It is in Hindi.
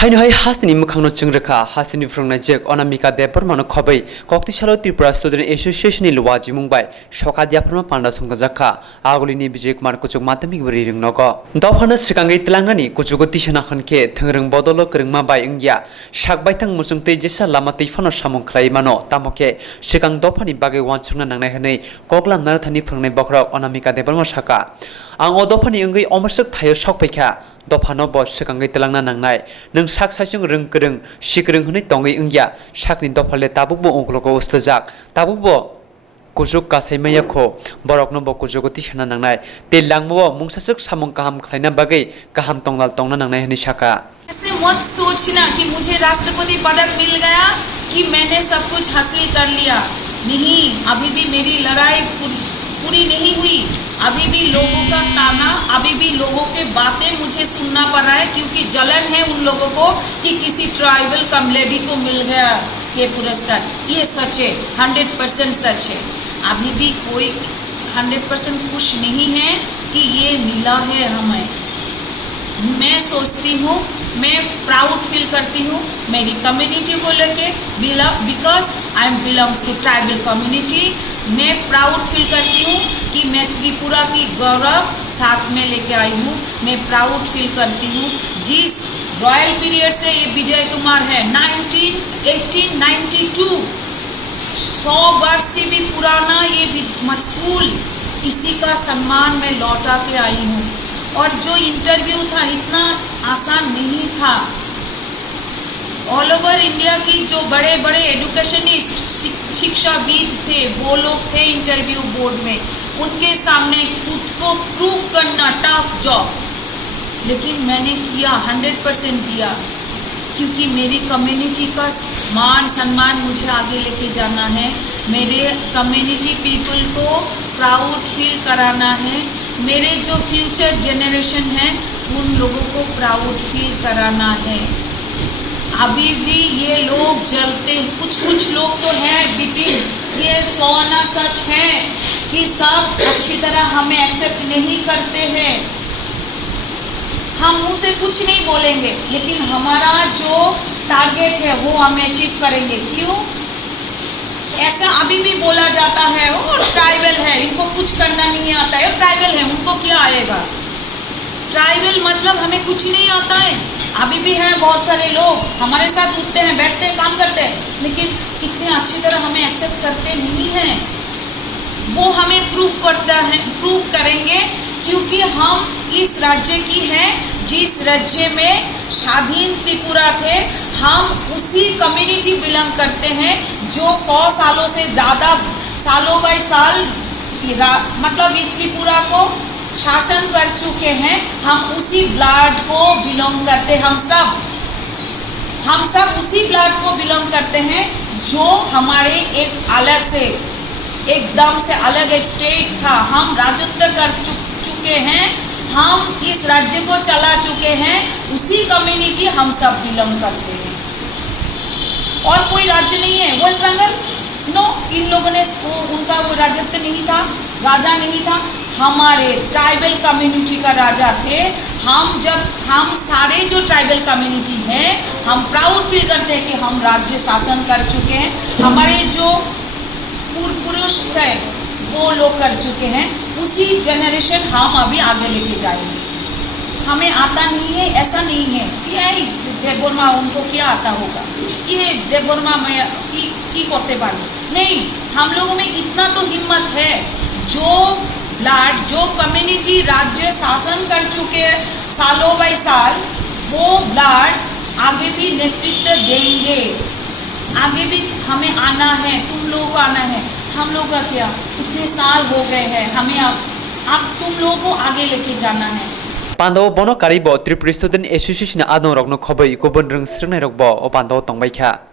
हाइन हाय हासनि मुखांनो चिंग्रखा हासनि फ्रंना जेक अनामिका देपर मानो खबै कक्तिसालो त्रिपुरा स्टुडेन्ट एसोसिएशननि लुवाजि मुंबाय सका दियाफरमा पान्डा संगजाखा आगुलिनि विजय कुमार कुचुक माध्यमिक बरि रिंनग दफानो सिगांगै तलांगानि कुचुक तिसना खनखे थंरों बदल करंमा बाय इंगिया साकबायथां मुसुंतै जेसा लामा तैफानो सामुं खलाय मानो तामके सिगां दफानि बागै वानसुंना नांनाय हनै कगलाम नारथानि फ्रंनाय बखरा अनामिका देपर साका आं दफानि इंगै अमरसक थायो सकफैखा दफानो बस सिगांगै तलांना नांनाय नों साक साइजों रोंगोरों सिगरों हनै तंगै इंगिया साकनि दफाले ताबुबो अंगलको उस्लजाक ताबुबो कुजुक कासैमायाखौ बरकनो बो कुजुक तिसना नांनाय ते लांमो मुंसासक सामुं काहाम खलायना बागै काहाम तंगलाल तंगना नांनाय हनै साका ऐसे मत सोचना कि मुझे राष्ट्रपति पदक मिल गया कि मैंने सब कुछ हासिल कर लिया। नहीं, अभी भी मेरी लड़ाई पूरी नहीं हुई। अभी भी लोगों का ताना, अभी भी लोगों के बातें मुझे सुनना पड़ रहा है, क्योंकि जलन है उन लोगों को कि किसी ट्राइबल कम लेडी को मिल गया ये पुरस्कार। ये सच है, 100% सच है। अभी भी कोई 100% खुश नहीं है कि ये मिला है हमें। मैं सोचती हूँ, मैं प्राउड फील करती हूँ मेरी कम्युनिटी को लेके, because I am belongs to tribal community. मैं प्राउड फील करती हूँ कि मैं त्रिपुरा की गौरव साथ में लेके आई हूँ। मैं प्राउड फील करती हूँ जिस रॉयल पीरियड से ये विजय कुमार है 1892, 100 वर्ष से भी पुराना ये स्कूल, इसी का सम्मान में लौटा के आई हूँ। और जो इंटरव्यू था इतना आसान नहीं था। ऑल ओवर इंडिया की जो बड़े बड़े एजुकेशनिस्ट, शिक्षाविद थे, वो लोग थे इंटरव्यू बोर्ड में, उनके सामने खुद को प्रूव करना टफ जॉब, लेकिन मैंने किया, 100% दिया, क्योंकि मेरी कम्युनिटी का मान सम्मान मुझे आगे लेके जाना है। मेरे कम्युनिटी पीपल को प्राउड फील कराना है। मेरे जो फ्यूचर जनरेशन है उन लोगों को प्राउड फील कराना है। अभी भी ये लोग जलते, कुछ लोग तो हैं विपिन, ये सोना सच है कि सब अच्छी तरह हमें एक्सेप्ट नहीं करते हैं। हम मुँह से कुछ नहीं बोलेंगे, लेकिन हमारा जो टारगेट है वो हम अचीव करेंगे। क्यों ऐसा अभी भी बोला जाता है? वो ट्राइबल है, इनको कुछ करना नहीं आता है। ट्राइबल है, उनको क्या आएगा? ट्राइबल मतलब हमें कुछ नहीं आता है। अभी भी हैं बहुत सारे लोग हमारे साथ उठते हैं, बैठते हैं, काम करते हैं, लेकिन इतने अच्छी तरह हमें एक्सेप्ट करते नहीं हैं। वो हमें प्रूव करेंगे, क्योंकि हम इस राज्य की हैं जिस राज्य में स्वाधीन त्रिपुरा थे। हम उसी कम्युनिटी बिलोंग करते हैं जो 100 सालों से ज़्यादा, सालों बाय साल मतलब त्रिपुरा को शासन कर चुके हैं। हम उसी ब्लड को बिलोंग करते हैं। हम सब उसी ब्लड को बिलोंग करते हैं जो हमारे एक अलग से, एकदम से अलग एक स्टेट था। हम राजत्व कर चुके हैं, हम इस राज्य को चला चुके हैं, उसी कम्युनिटी हम सब बिलोंग करते हैं। और कोई राज्य नहीं है। वेस्ट बंगाल नो, इन लोगों ने उनका वो राजत्व नहीं था, राजा नहीं था। हमारे ट्राइबल कम्युनिटी का राजा थे। हम सारे जो ट्राइबल कम्युनिटी हैं, हम प्राउड फील करते हैं कि हम राज्य शासन कर चुके हैं। हमारे जो पूर्व पुरुष थे वो लोग कर चुके हैं। उसी जनरेशन हम अभी आगे लेके जाएंगे। हमें आता नहीं है ऐसा नहीं है कि देवबर्मा उनको क्या आता होगा, ये देवबर्मा में की करते पारे नहीं। हम लोगों में इतना तो हिम्मत है, जो ब्लड, जो कम्युनिटी राज्य शासन कर चुके सालों बाय साल, वो ब्लड आगे भी नेतृत्व देंगे। आगे भी हमें आना है, तुम लोगों को आना है। हम लोग का क्या, इतने साल हो गए हैं, हमें अब तुम लोगों को आगे लेके जाना है। पांडव बनो कारिबो त्रिपुरा स्टुडेन्ट एसोसिएशन आदों रगनो खबै गुबुन रों स्रोंनाय रगबो ओ पांडव तंबायखा।